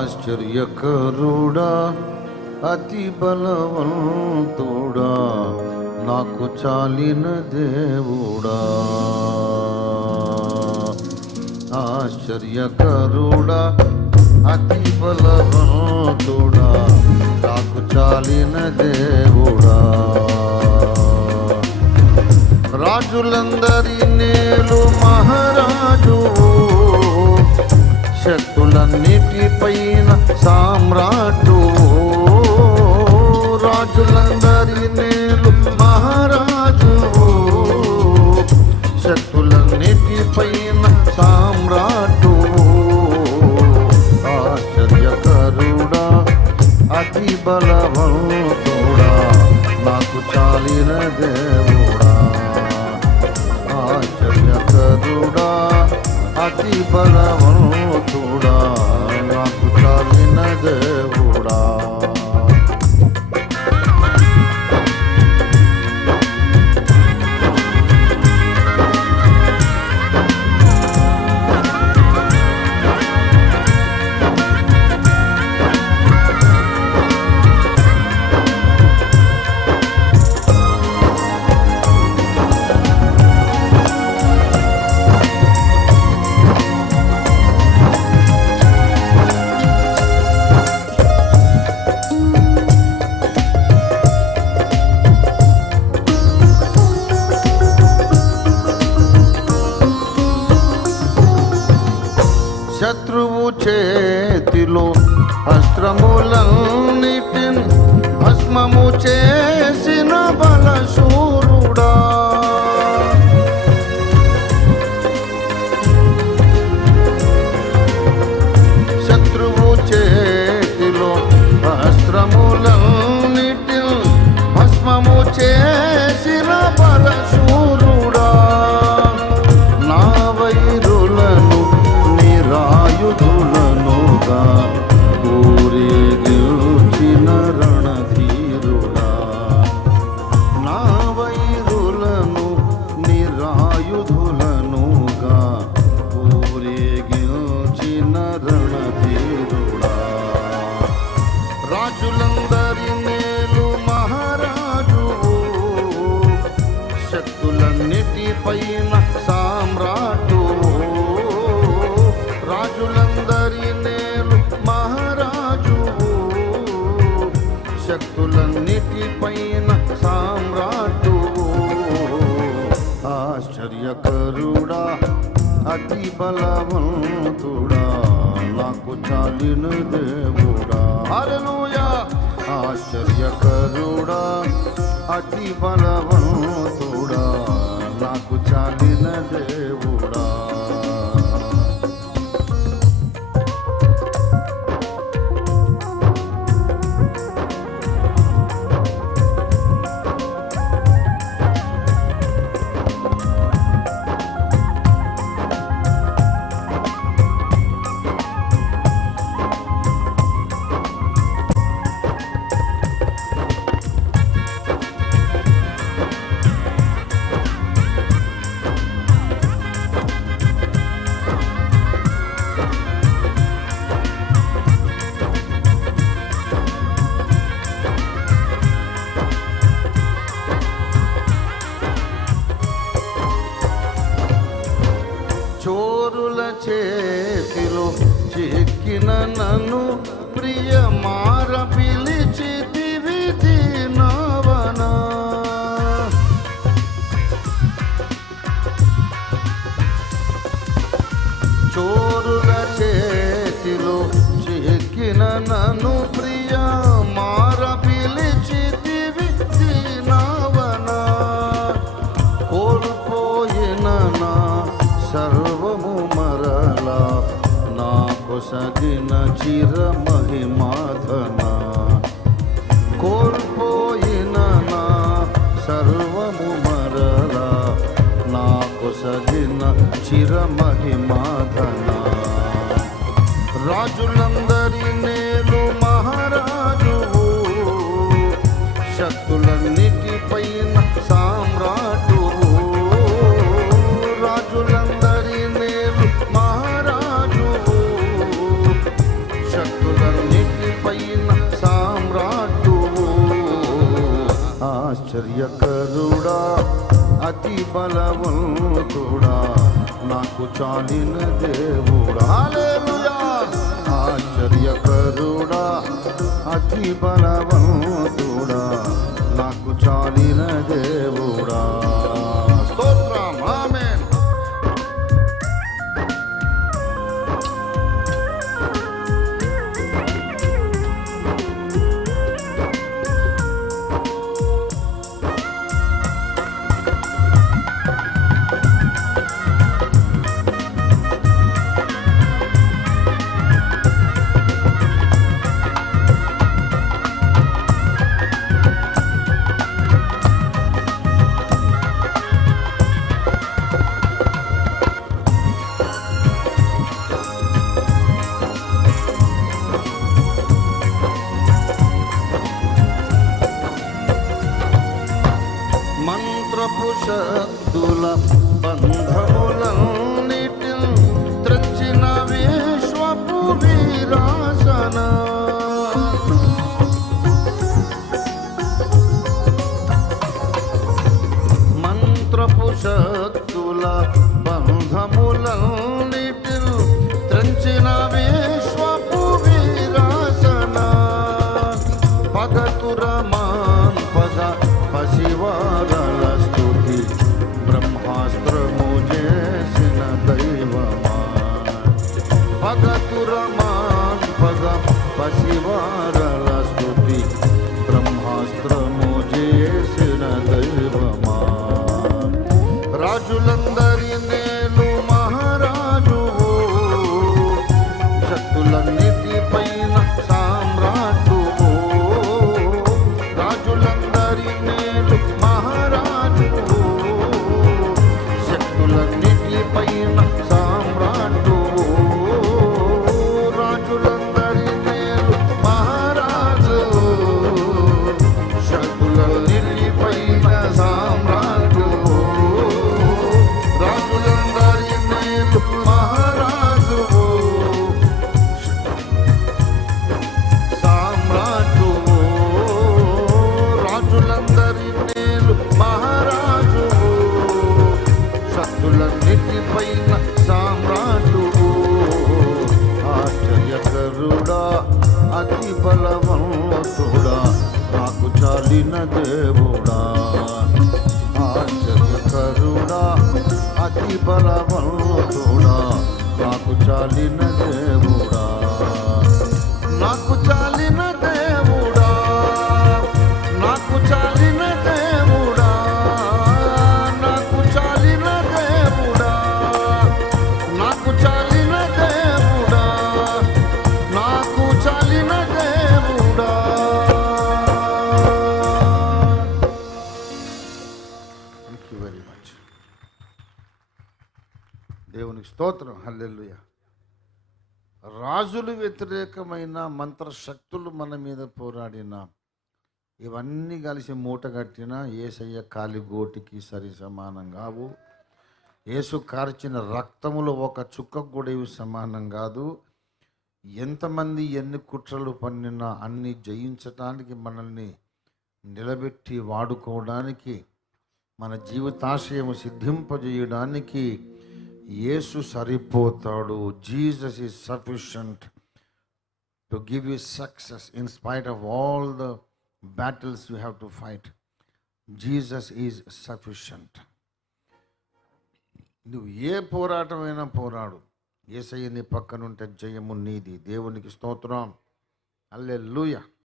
ఆశ్చర్యకరుడా అతి బలవంతుడా నాకు చాలిన దేవుడా. ఆశ్చర్యకరుడా అతి బలవంతుడా చాలిన దేవుడా. రాజులందరి నేలు మహారాజు. శక్తులన్నిటిపైన సామ్రాటు రాజులందరి నేలు మహారాజు. శక్తులన్నిటిపైన సామ్రాటు అతి బలవంతుడా నాకు చాలిన దేవుడా. ఆశ్చర్యకరుడా అతి బలవంతుడా నాకు చాలిన దేవుడా. అతి బలవంతుడా నాకు చాలిన దేవుడా. హల్లెలూయా. ఆశ్చర్యకరుడా అతి బలవంతుడా. చోరుల చేతిలో చిక్కిన నన్ను ప్రియ మార పిలిచి దీనవనా చోరుల చేతిలో చిక్కిన నన్ను ಚಿರ ಮಹಿಮಾಧನ ಕೋಲ್ಪೋಯಿನ ಸರ್ವಮು ಮರಲ ನಾಕು ಸಗಿನ ಚಿರ ಮಹಿಮಾಧನ రాజులందరి నేలు మహారాజువు శక్తులన్నిటిపైన బలవంతుడా నాకు చాలిన దేవుడా. ఆశ్చర్యకరుడా అతి బలవంతుడా నాకు చాలిన దేవుడా. Sir. నాకు దేవుడా ఆశ్చర్యకరుడా అతి బలవంతుడా నాకు చాలిన దేవుడా. నాకు చాలి దేవునికి స్తోత్రం. హల్లెల్లుయ రాజులు వ్యతిరేకమైన మంత్రశక్తులు మన మీద పోరాడిన ఇవన్నీ కలిసి మూట కట్టిన ఏసయ్య కాలిగోటికి సరి సమానం కావు. యేసు కార్చిన రక్తములో ఒక చుక్క కూడా ఇవి సమానం కాదు. ఎంతమంది ఎన్ని కుట్రలు పన్నినా అన్ని జయించటానికి మనల్ని నిలబెట్టి వాడుకోవడానికి మన జీవితాశయము సిద్ధింపజేయడానికి యేసు సరిపోతాడు. Jesus is sufficient to give you success in spite of all the battles you have to fight. Jesus is sufficient. నువ్వు ఏ పోరాటమైనా పోరాడు. ఏసయ్య నీ పక్కనుంటే జయము నీది. దేవునికి స్తోత్రం. అల్లె